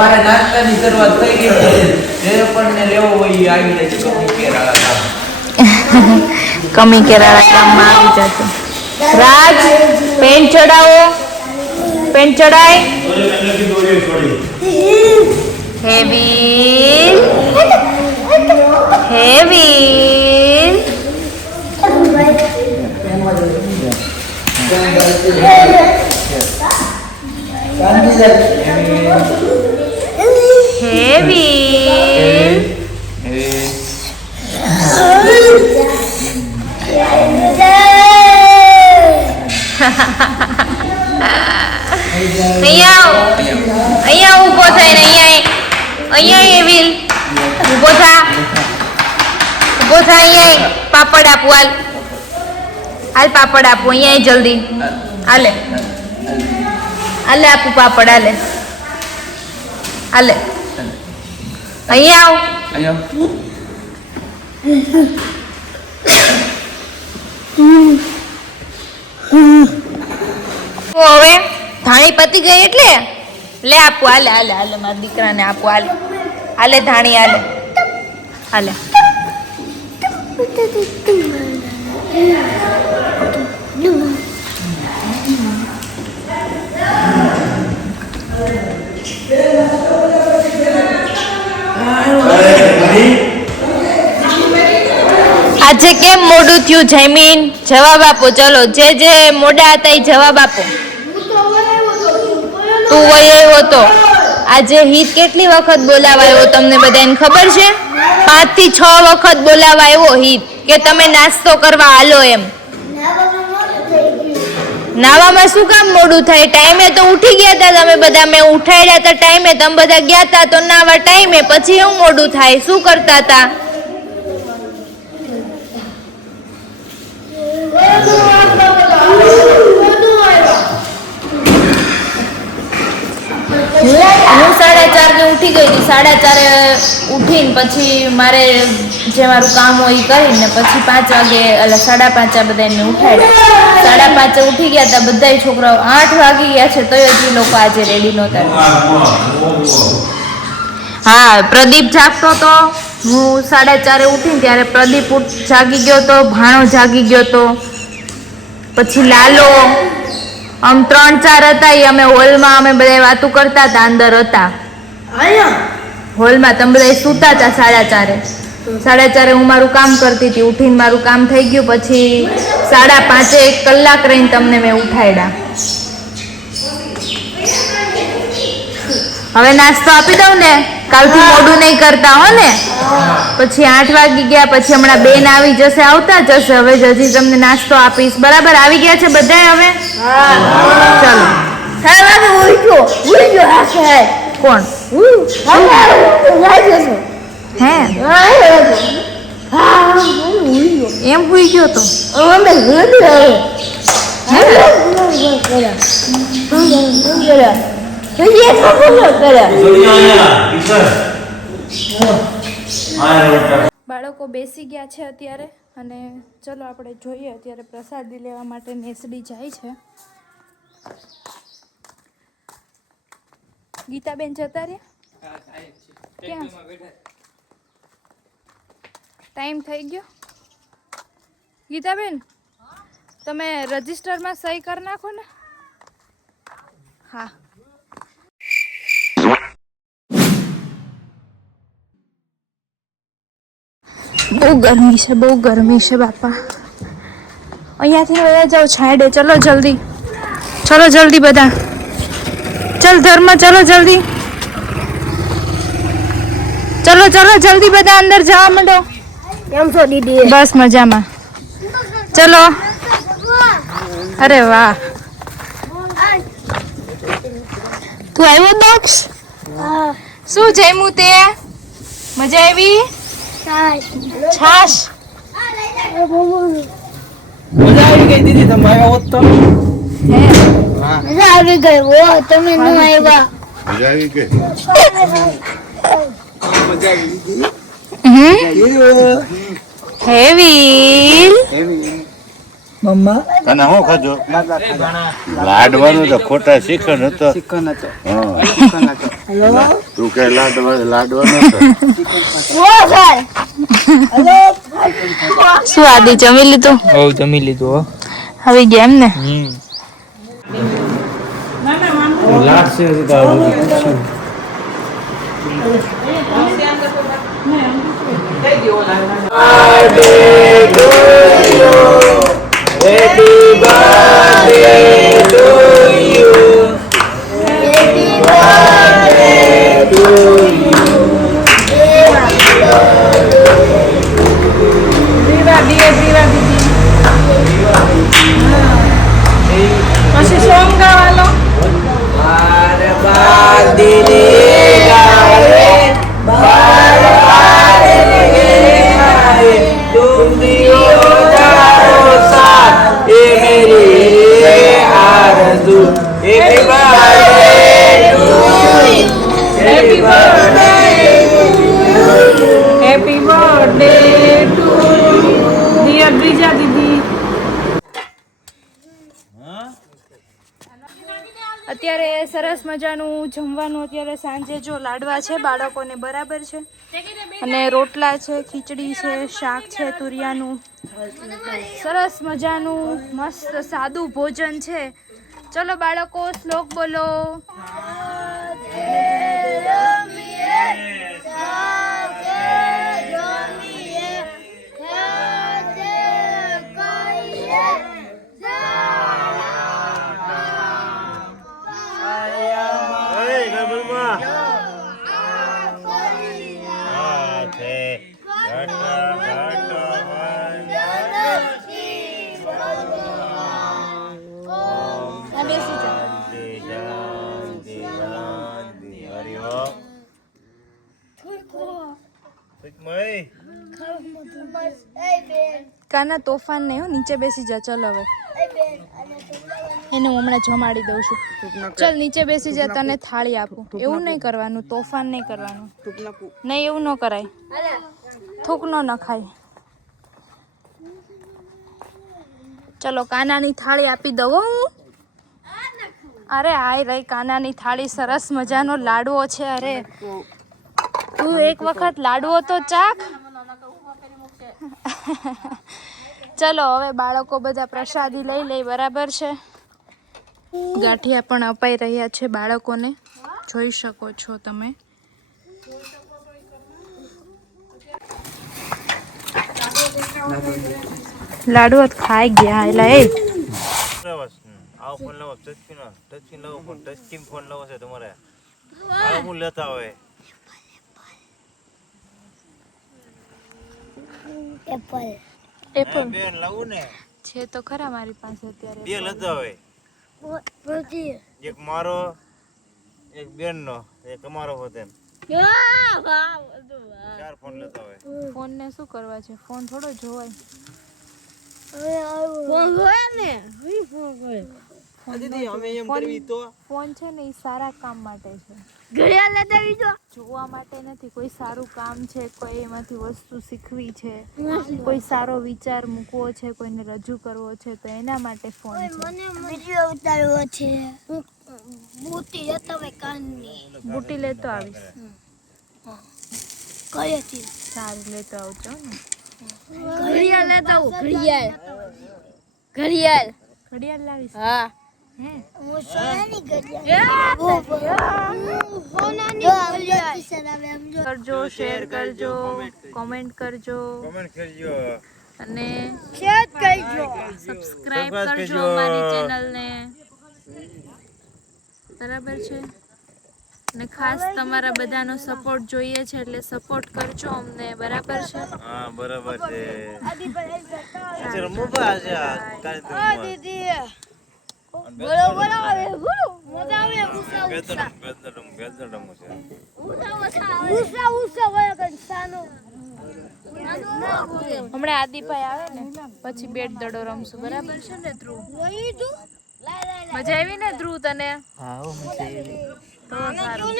તમારે નાસ્તાની શરૂઆત થઈ ગઈ છે જે પણ લેવો હોય એ આવી જાય કમી કેરાળા કમી કેરાળા ગામમાં આવી જશે. રાજ પેન ચડાવો, પેન ચડાય. હેવી હેવી અહીંયા ઊભો થઈને અહીંયા એવી ઊભો થા અહીંયા પાપડ આપું હાલ પાપડ આપું અહીંયા જલ્દી હાલે આપું પાપડ હાલે અહીંયા આવ હવે ધાણી પતી ગઈ એટલે લે આપું હાલે મારા દીકરાને આપું હાલે ધાણી હાલે આજે કેમ મોડું થયું જયમીન? જવાબ આપો ચલો. જે મોડા હતા એ જવાબ આપો. તું વયો હતો. આજે હિત કેટલી વખત બોલાવાયો તમને બધાને ખબર છે? 5 થી 6 વખત બોલાવાયો હિત કે તમે નાસ્તો કરવા હાલો એમ. નાવામાં શું કામ મોડું થાય? ટાઈમે તો ઉઠી ગયા હતા તમે બધા. મેં ઉઠાડ્યા હતા ટાઈમે, તમે બધા ગયા હતા તો નાવા ટાઈમે. પછી એવું મોડું થાય? શું કરતા હતા? હું 4:30 ઉઠી ગઈ હતી. 4:30 ઉઠીને પછી મારે જે મારું કામ હોય એ કરીને પછી 5 વાગે એટલે 5:30 બધાને ઉઠાડ્યા. 5:30 ઉઠી ગયા હતા બધા છોકરાઓ. 8 વાગી ગયા છે તોય હજી લોકો આજે રેડી નહોતા. હા, પ્રદીપ જાગતો હતો. હું 4:30 ઉઠીને ત્યારે પ્રદીપ જાગી ગયો હતો, ભાણો જાગી ગયો હતો, પછી લાલો. આમ 3-4 હતા. એ અમે હોલમાં અમે બધા વાતો કરતા હતા. અંદર હતા હોલમાં. તમે બધા સૂતા હતા 4:30. હું મારું કામ કરતી હતી. ઉઠીને મારું કામ થઈ ગયું. પછી 5:30 1 કલાક રહીને તમને મેં ઉઠાડ્યા. હવે નાસ્તો આપી દઉં ને, કાલથી મોડું નહીં કરતા હો ને. પછી 8 વાગી ગયા. પછી હમણાં બેન આવી જશે, આવતા જશે. હવે હજી તમને નાસ્તો આપીશ. બરાબર? આવી ગયા છે બધા હવે? ચલો. કોણ? હે એમ હુઈ ગયો તો? બાળકો બેસી ગયા છે અત્યારે. અને ચલો આપણે જોઈએ. અત્યારે પ્રસાદી લેવા માટે નેસડી જાય છે. ગીતાબેન જતા રહ્યા? ક્યાં? ટાઈમ થઈ ગયો? ગીતાબેન તમે રજીસ્ટરમાં સહી કરી નાખો ને. હા. બહુ ગરમી છે બાપા. અહીંયાથી વયા જાઓ છાંયડે. ચલો જલ્દી બધા. ચલ ધર્મ, ચલો જલ્દી. ચલો જલ્દી બધા અંદર જવા માંડો. કેમ છો દીદી? બસ મજામાં. ચલો. અરે વાહ, તું આવ્યો દક્ષ? શું જમ્યું તે? મજા આવી? છાશ. મજા આવી ગઈ દીદી. તમે આવ્યા હોત તો? મજા આવી ગઈ. તમે ન આવ્યા. મજા આવી ગઈ. હેવી મમ્મા તને શું ખાધું લાડવાનું તો ખોટા શીખણ હતો તું કઈ લાડવાનું શું આદિ જમી લીધું? હો જમી લીધું હો. હવે ગયા એમ ને? લાગશે પછી સોંગ ગાવાનો. હેપી બર્થડે ટુ ડિયર બ્રિજા દીદી. અત્યારે સરસ મજાનું જમવાનું. અત્યારે સાંજે જો લાડવા છે બાળકોને, બરાબર છે, અને રોટલા છે, ખીચડી છે, શાક છે તુરિયાનું. સરસ મજાનું મસ્ત સાદું ભોજન છે. ચલો બાળકો શ્લોક બોલો. કાના તોફાન નહીં હો, નીચે બેસી જા. ચલ હવે એને હું હમણાં જમાડી દઉં છું. ચલ નીચે બેસી જા, તને થાળી આપું. એવું નહીં કરવાનું, તોફાન નહીં કરવાનું. નહીં એવું ન કરાય, થૂક ન નખાય. ચલો કાનાની થાળી આપી દઉં હું. અરે આય રહી કાનાની થાળી. સરસ મજાનો લાડવો છે. અરે તું એક વખત લાડવો તો ચાખ. ચલો હવે બાળકો બધા પ્રસાદી લઈ લે, બરાબર છે. ગાંઠિયા પણ અપાઈ રહ્યા છે બાળકોને, જોઈ શકો છો તમે. લાડવો ખાઈ ગયા. એટલે એ આવો ફોન લાવો, ટચ સ્ક્રીન લાવો, ફોન ટચ સ્ક્રીન ફોન લાવો છે તમારે. આવો હું લેતા હોય એપલ બેન લાવું ને છે તો ખરા મારી પાસે અત્યારે. બે લેતા હોય, એક મારો, એક બેન નો, એક તમારો હોતે. 4 ફોન લેતા હોય. ફોન ને શું કરવા છે? ફોન થોડો જોવાય. ફોન છે ને એ સારા કામ માટે છે, જોવા માટે નથી. કોઈ સારું કામ છે, કોઈ એમાંથી વસ્તુ શીખવી છે, કોઈ સારો વિચાર મૂકવો છે, કોઈને રજૂ કરવો છે, તો એના માટે ફોન છે. બુટી લેતો આવીશ. સારું લેતો આવજો ને. ઘડિયાળ લાવીશ. હે કરજો, શેર કરજો, કોમેન્ટ કરજો અને સબસ્ક્રાઇબ કરજો અમારી ચેનલને, બરાબર છે. અને ખાસ તમારા બધાનો સપોર્ટ જોઈએ છે, એટલે સપોર્ટ કરજો અમને, બરાબર છે. હા બરાબર છે. ચલો મોબાઈલ છે આ દીદી. બોલો બોલો આવે બોલો મજા આવે. હમણાં આદિભાઈ આવે ને પછી બેટ દડો રમશું, બરાબર છે ને ધ્રુવ? મજા આવી ને ધ્રુવ તને? હા મજા આવી. તો સારું.